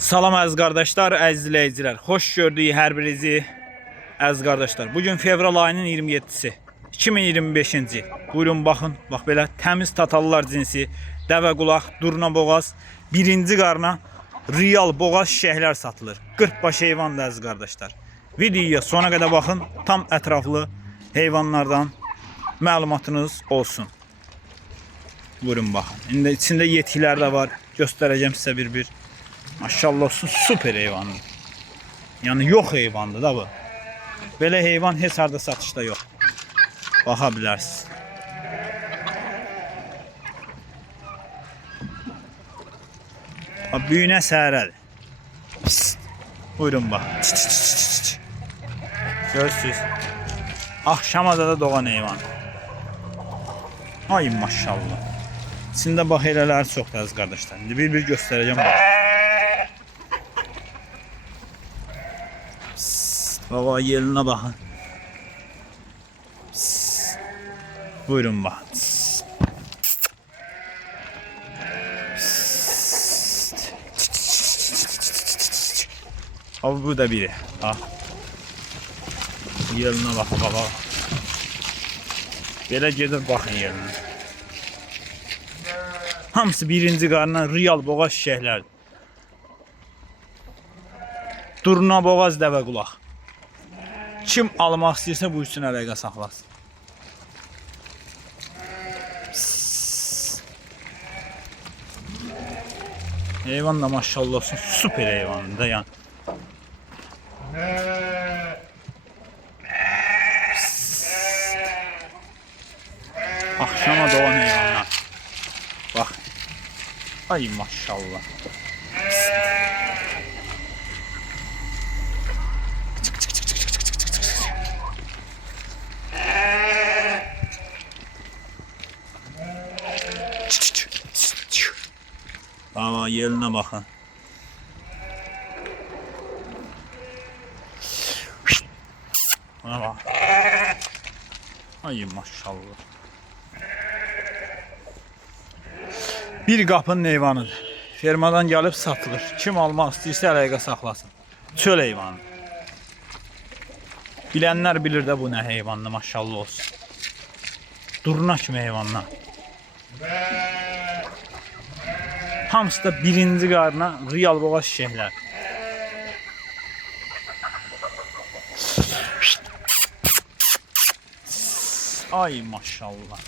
Salam əziz qardaşlar, əziz izləyicilər. Xoş gördük hər birinizi əziz qardaşlar. Bugün fevral ayının 27-si 2025-ci il. Buyurun baxın, bax belə təmiz tatallar cinsi dəvə qulaq, durna boğaz, birinci qarna real boğaz şişəklər satılır. 40 baş heyvandır əziz qardaşlar. Videoya sona qədər baxın, tam ətraflı heyvanlardan məlumatınız olsun. Buyurun baxın. İndi içində yetkilər də var. Göstərəcəm sizə bir. Maşallah olsun, super heyvandır. Yani yok heyvandır da bu. Böyle heyvan heç harda satışda yok. Baxa bilərsiniz. Büyünə səhərədir. Buyurun bax. Görürsünüz. Axşama da doğan heyvan. Ay maşallah. İçində bax elələri çoxdur əziz qardaşlar. İndi bir göstərəcəm bax. Baba yeline bakın. Buyurun bak. Abi bu da biri. Ha. Yeline bakın baba. Belə gedir bakın yeline. Hamısı birinci qarna real boğaz şişəklərdir. Durna boğaz dəvə qulaq. Kim almaq istəyirsə bu üçün əlaqə saxlasın. Heyvan da maşallah olsun, super heyvandır da yani. Akşama doğan heyvanlar. Bak. Ay maşallah. Ama yerine bakın. Buna bak. Ay maşallah. Bir qapının heyvanıdır. Fermadan gəlib satılır. Kim almaq istəyirsə əlaqə saxlasın. Çöl heyvanı. Bilənlər bilir də bu nə heyvandır, maşallah olsun. Durna kimi heyvanlar. Hamısı da birinci qarna real boğaz şişəklər. Ay maşallah.